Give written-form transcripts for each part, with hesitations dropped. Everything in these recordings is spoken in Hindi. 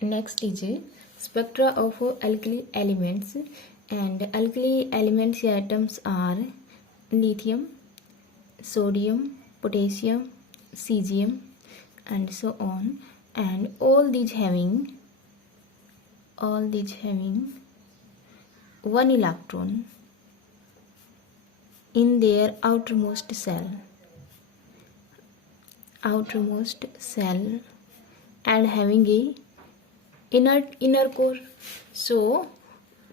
Next is spectra of alkali elements, and alkali elements atoms are lithium, sodium, potassium, cesium, and so on, and all these having one electron in their outermost cell, and having a inner core. So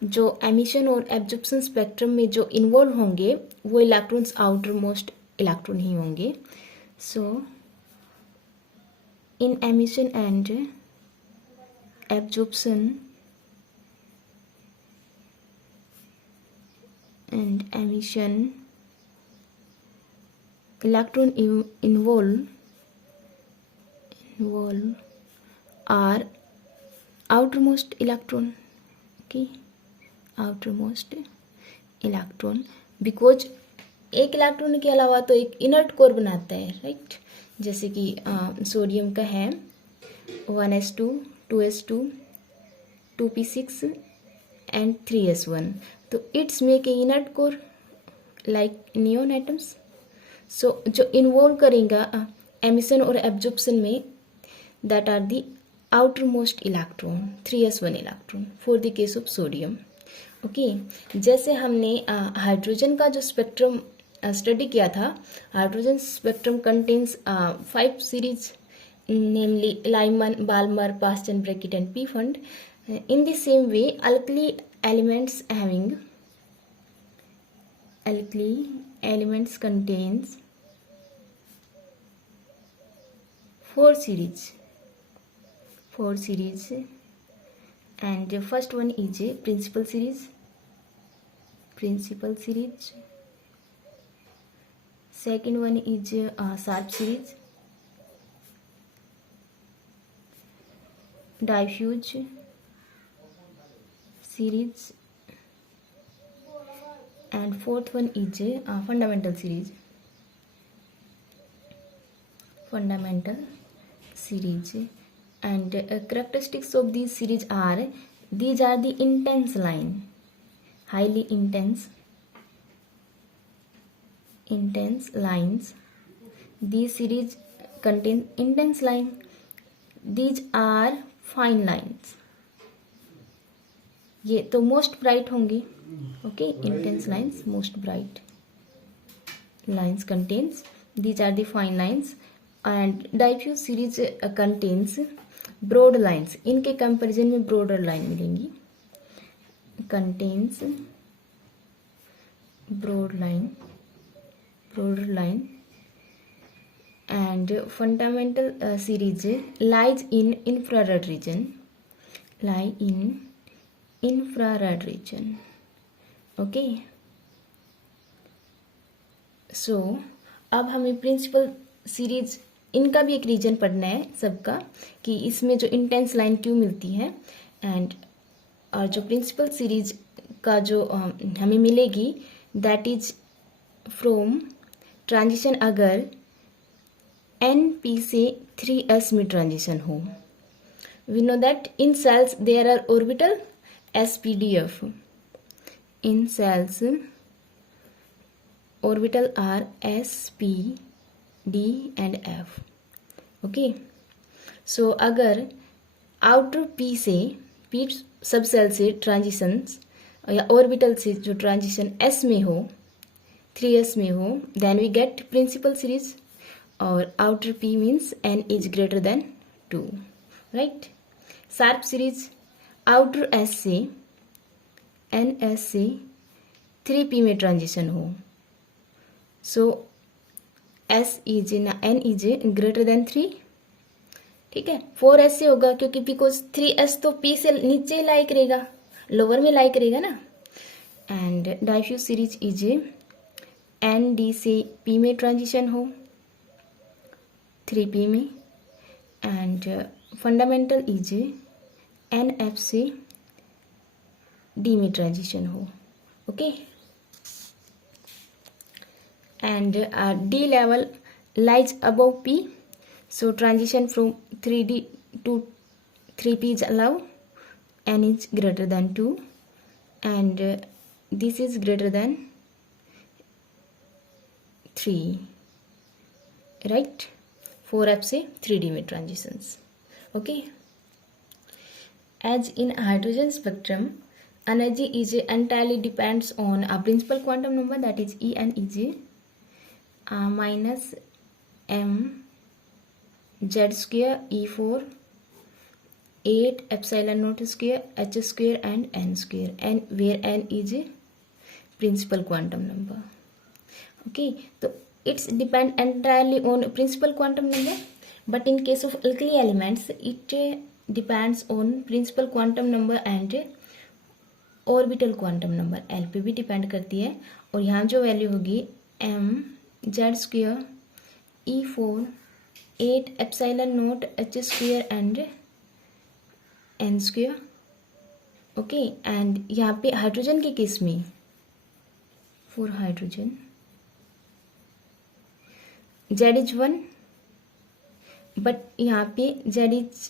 जो एमिशन और एब्जॉर्प्शन स्पेक्ट्रम में जो इन्वॉल्व होंगे वो इलेक्ट्रॉन्स आउटर मोस्ट इलेक्ट्रॉन ही होंगे. So in emission and absorption electron involve are outermost electron. Okay, outermost electron, because एक इलेक्ट्रॉन के अलावा तो एक इनर्ट कोर बनाता है, राइट. जैसे कि सोडियम का है 1s2 2s2 2p6 and 3s1, तो it's make a inert core like neon atoms. So जो इन्वॉल्व करेगा एमिशन और एब्जॉर्प्शन में, that are the outermost electron 3s1 electron for the case of sodium. Okay, जैसे हमने हाइड्रोजन का जो स्पेक्ट्रम स्टडी किया था, hydrogen spectrum contains 5 series, namely Lyman, Balmer, Paschen, Brackett and Pfund. In the same way, alkali elements contains 4 series, and the first one is a principal series. Second one is sharp series, diffuse series, and fourth one is a fundamental series. And characteristics of these series are, these are the intense line, highly intense lines. These series contain intense line. These are fine lines. ये तो मोस्ट ब्राइट होंगे. Okay, intense lines, most bright lines contains, these are the fine lines. And diffuse series contains broad lines. इनके कंपैरिजन में ब्रॉडर लाइन मिलेंगी. Contains broader line. And fundamental series lies in infrared region. Okay, so अब हमें प्रिंसिपल सीरीज, इनका भी एक रीजन पढ़ना है सबका, कि इसमें जो इंटेंस लाइन क्यों मिलती है. एंड और जो प्रिंसिपल सीरीज का जो हमें मिलेगी, दैट इज फ्रॉम ट्रांजिशन अगर NP से 3s में ट्रांजिशन हो. We know that in shells there are orbital SPDF. In cells, orbital are SP, D and F. Okay, so अगर outer P से, P सब सेल से ट्रांजिशंस या ऑर्बिटल से जो ट्रांजिशन S में हो, 3s में हो, then we get principal series. और outer P means n is greater than 2, right? Sharp series, outer S से, NS से 3p में ट्रांजिशन हो. सो S is N is greater than 3. ठीक है, 4s से होगा, क्योंकि बिकॉज 3s तो p से नीचे लाई करेगा, लोअर में लाई करेगा ना. And diffuse series is ND से p में ट्रांजिशन हो, 3p में. एंड फंडामेंटल इज NF से D में ट्रांजिशन हो. Okay, and D level lies above P, so transition from 3D to 3p is allowed, n is greater than 2, and this is greater than 3, right? 4f से 3d में transitions. Okay, as in hydrogen spectrum, energy is entirely depends on a principal quantum number, that is En is minus m z square E4 8 epsilon naught square h square and n square, and where n is a principal quantum number. Okay, so it's depend entirely on principal quantum number, but in case of alkali elements it depends on principal quantum number and orbital quantum number L पे भी डिपेंड करती है. और यहाँ जो वैल्यू होगी m z square E4 8 epsilon not h square and n square. Okay, and यहाँ पे हाइड्रोजन के केस में for hydrogen z is 1, but यहाँ पे z इज,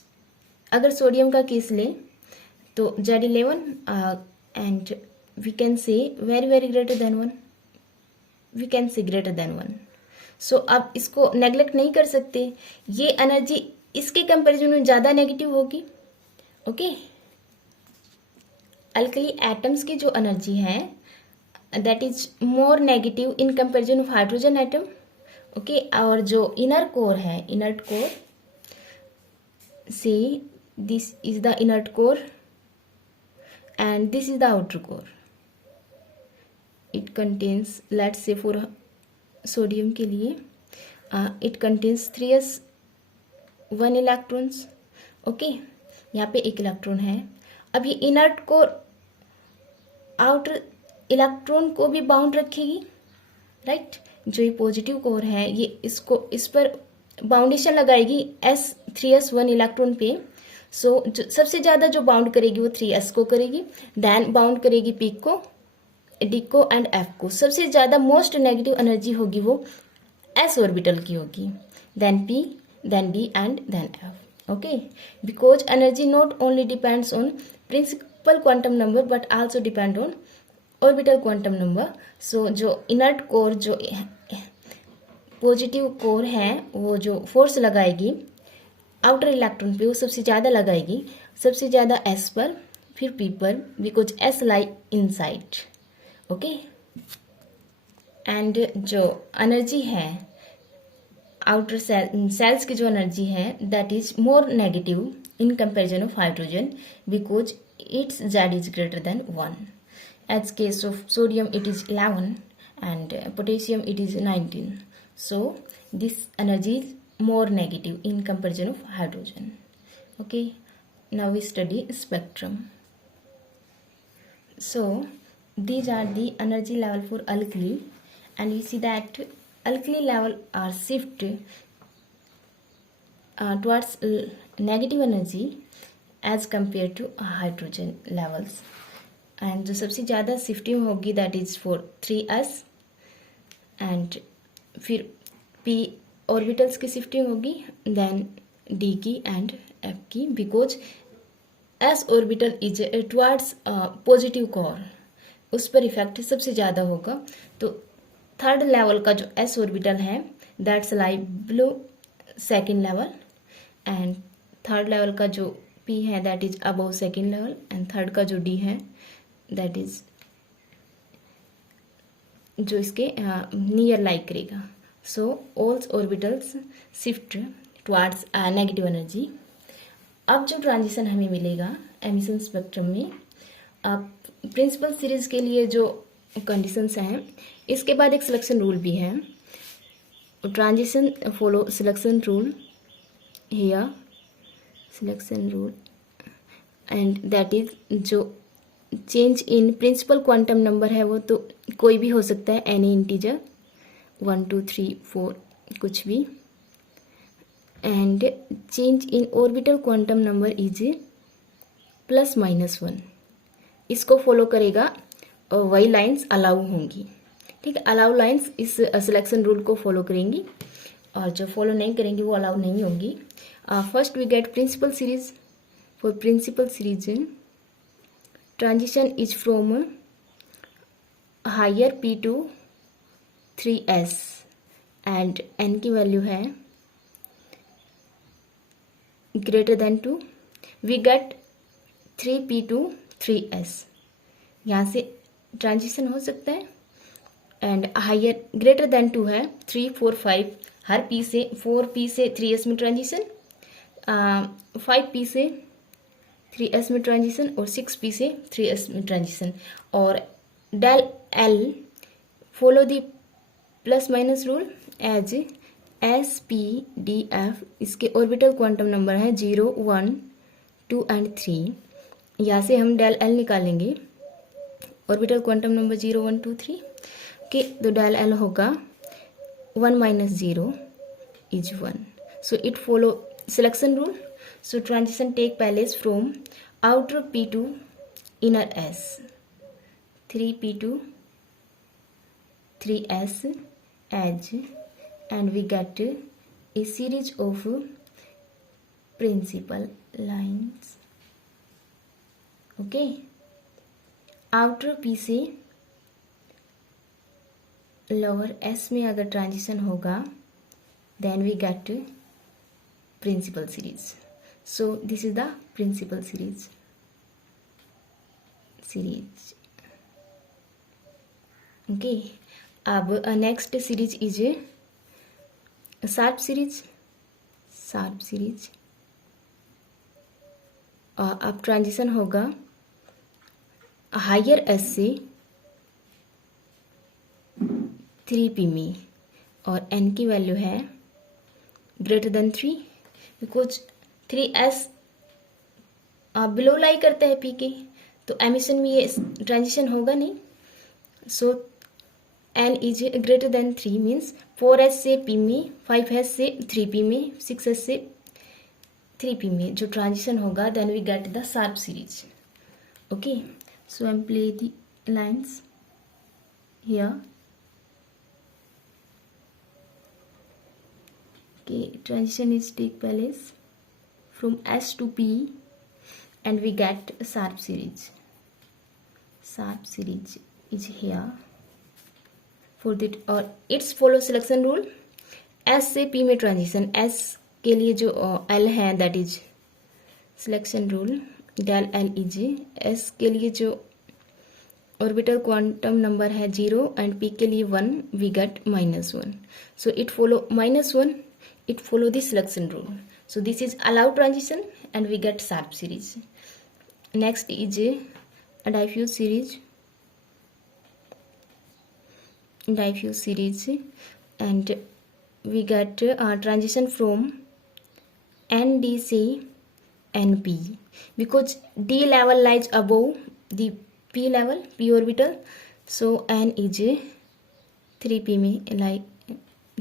अगर सोडियम का केस ले तो Z11 and we can say very greater than 1, we can say greater than 1. So अब इसको नेग्लेक्ट नहीं कर सकते, ये एनर्जी इसके कंपैरिजन में ज़्यादा नेगेटिव होगी. ओके, अल्कली एटम्स की जो एनर्जी है that is more negative in comparison of hydrogen atom. Okay, और जो इनर कोर है, इनर्ट कोर, से this is the inert core and this is the outer core. It contains, let's say for sodium के लिए it contains 3s 1 electrons. Okay, यहाँ पे 1 इलेक्ट्रॉन है. अब ये इनर्ट कोर आउटर इलेक्ट्रॉन को भी बाउंड रखेगी, राइट? जो ये पॉजिटिव कोर है ये इसको, इस पर बाउंडेशन लगाएगी S3s1 इलेक्ट्रॉन पे. सो सबसे ज़्यादा जो बाउंड करेगी वो 3s को करेगी, देन बाउंड करेगी p को, d को एंड f को. सबसे ज़्यादा मोस्ट नेगेटिव एनर्जी होगी वो s ऑर्बिटल की होगी, then p, then d and then f. Okay, because energy not only depends on principal quantum number but also depend on orbital quantum number. So जो इनर्ट कोर, जो पॉजिटिव कोर है, वो जो फोर्स लगाएगी आउटर इलेक्ट्रॉन पे वो सबसे ज़्यादा लगाएगी, सबसे ज़्यादा s पर, फिर p पर, because s lie inside. Okay, and जो एनर्जी है आउटर सेल्स की जो एनर्जी है that is more negative in comparison of hydrogen because its z is greater than 1. As case of sodium it is 11 and potassium it is 19. So this energy is more negative in comparison of hydrogen. Okay, now we study spectrum. So these are the energy level for alkali, and we see that alkali level are shift towards negative energy as compared to hydrogen levels. And जो सबसे ज़्यादा शिफ्टिंग होगी that is for 3s, and फिर p ऑर्बिटल्स की शिफ्टिंग होगी, देन डी की एंड एफ की, because S orbital is towards positive core, उस पर इफेक्ट सबसे ज़्यादा होगा. तो थर्ड लेवल का जो एस ऑर्बिटल है that's lie below second level, and third level का जो पी है that is above second level, and third का जो डी है दैट इज जो इसके नियर लाइक करेगा. So all orbitals shift towards negative energy. अब जो ट्रांजिशन हमें मिलेगा एमिशन स्पेक्ट्रम में, प्रिंसिपल सीरीज के लिए जो कंडीशंस हैं, इसके बाद एक सिलेक्शन रूल भी है. Transition follow selection rule here, selection rule, and that is जो change in principal quantum number है वो तो कोई भी हो सकता है, एनी इंटीजर 1 2 3 4 कुछ भी, and change in orbital quantum number is ±1. इसको फॉलो करेगा और वही लाइंस अलाउ होंगी. ठीक है, अलाउ लाइंस इस सिलेक्शन रूल को फॉलो करेंगी, और जो फॉलो नहीं करेंगी वो अलाउ नहीं होंगी. First we get principal series, for principal series, transition is from higher p to 3s and n की वैल्यू है greater than 2, we get 3p to 3s. यहाँ से ट्रांजिशन हो सकता है एंड हायर ग्रेटर देन 2 है 3 4 5 हर p से 4p से 3s में ट्रांजिशन, 5p से 3s में ट्रांजिशन और 6p से 3s में ट्रांजिशन. और del l follow the plus minus rule as s p d f. इसके ऑर्बिटल क्वांटम नंबर है 0 1 2 एंड 3. यहाँ से हम डेल एल निकालेंगे ऑर्बिटल क्वांटम नंबर 0 1 2 3 के. तो डेल एल होगा 1 minus 0 is 1. So it follow selection rule. So transition take place from outer p to inner s, 3p to 3s as, and we get a series of principal lines. Okay, outer p से lower s में अगर ट्रांजिशन होगा then we get principal series. So this is the principal series. Okay, अब next series is sharp series. अब ट्रांजिशन होगा हायर एस से 3p में और n की वैल्यू है greater than 3 because 3s below lie करता है p के, तो एमिशन में ये ट्रांजिशन होगा नहीं. सो n is greater than 3 means 4s से p में, 5s से 3p में, 6s से 3p में जो ट्रांजिशन होगा then we get the sharp series. Okay, so I am play the lines here. Okay, transition is take place from S to P and we get a sharp series. Sharp series is here for that, और its follow selection rule. S से P में ट्रांजिशन, S के लिए जो L है that is selection rule. del L is S के लिए जो ऑर्बिटल क्वांटम नंबर है 0 एंड P के लिए 1 we get -1. So it follow -1. It follow the selection rule. So this is allowed transition and we get sharp series. Next is a diffuse series. And we get transition from ND से NP because D level lies above the P level, P orbital. So N is 3p में lie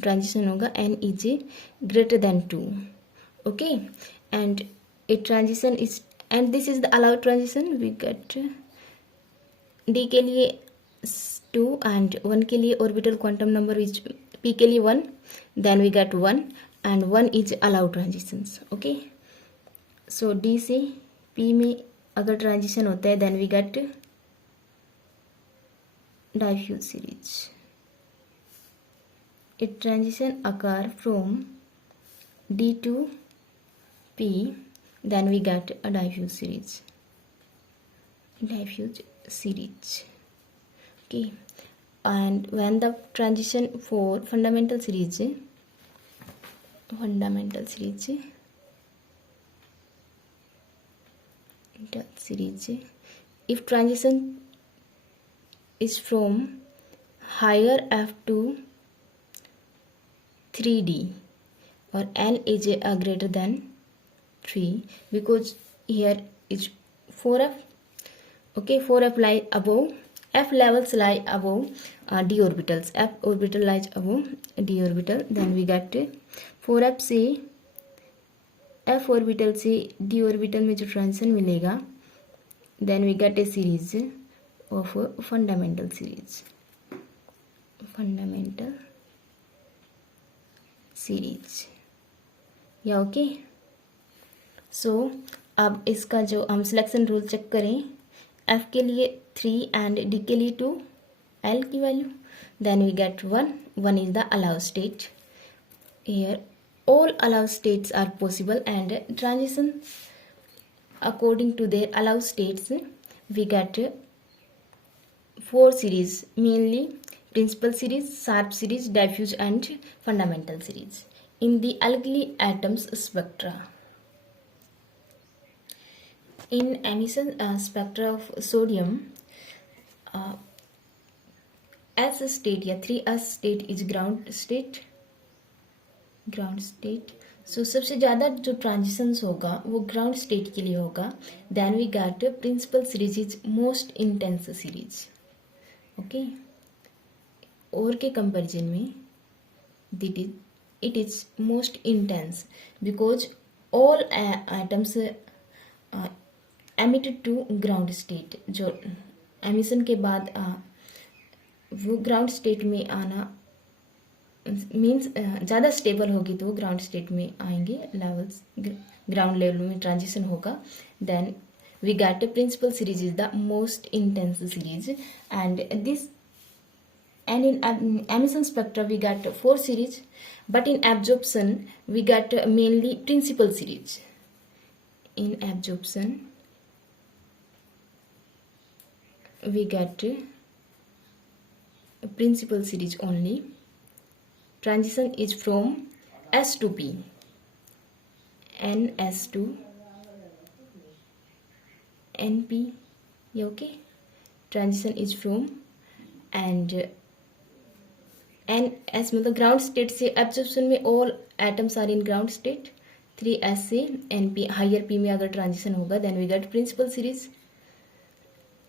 ट्रांजिशन होगा, n is greater than 2. Okay, and a transition is and this is the allowed transition. We get d के लिए 2 एंड 1 के लिए orbital quantum number is p के लिए 1, then we get 1 and 1 is allowed transitions. Okay, so d से p में अगर ट्रांजिशन होता है then we get diffuse series. A transition occur from D to P, then we get a diffuse series. Okay, and when the transition for fundamental series, if transition is from higher f to 3d or n is greater than 3 because here is 4f. Okay, 4f lie above, f levels lie above d orbitals. F orbital lies above d orbital, then we get 4f से f orbital से d orbital में जो ट्रांजिशन मिलेगा then we get a series of fundamental series. Yeah, okay. So अब इसका जो हम सिलेक्शन रूल चेक करें, एफ के लिए 3 एंड डी के लिए 2, एल की value, then we get 1 is the allow state. Here all allowed states are possible and transition according to their allowed states we get 4 series, mainly principal series, sharp series, diffuse and fundamental series in the alkali atoms spectra. In emission spectra of sodium, S state या 3s state is ground state. सो सबसे ज़्यादा जो ट्रांजिशंस होगा वो ग्राउंड स्टेट के लिए होगा. Then we get principal series is most intense series. Okay, और के कंपेरिजन में it is most intense because all atoms emitted to ground state. जो एमिशन के बाद वो ग्राउंड स्टेट में आना मीन्स ज़्यादा स्टेबल होगी तो ग्राउंड स्टेट में आएंगे, लेवल्स ग्राउंड लेवल में ट्रांजिशन होगा. Then we get a principal series is the most intense series and this and in emission spectra we get 4 series, but in absorption we get mainly principal series. In absorption we get principal series only. Transition is from S to P, NS to NP. Okay, transition is from and NS मतलब ग्राउंड स्टेट से एब्जॉर्प्शन में all atoms are in ground state. 3s से NP हायर P में अगर ट्रांजिशन होगा then we get principal series.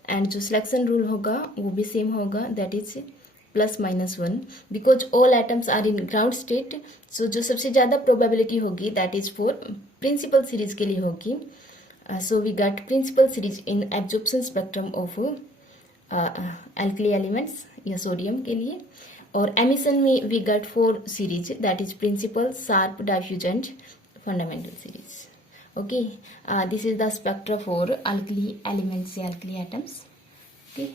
And जो सिलेक्शन रूल होगा वो भी सेम होगा, that is +-1 because all atoms are in ground state. So जो सबसे ज़्यादा प्रोबेबिलिटी होगी that is for principal series के लिए होगी. So we get principal series in absorption spectrum of alkali elements या सोडियम के लिए. और एमिशन में we get 4 series, that is principal, sharp, diffuse and fundamental series. Okay, this is the spectra for alkali elements या एल्कली एटम्स. ओके.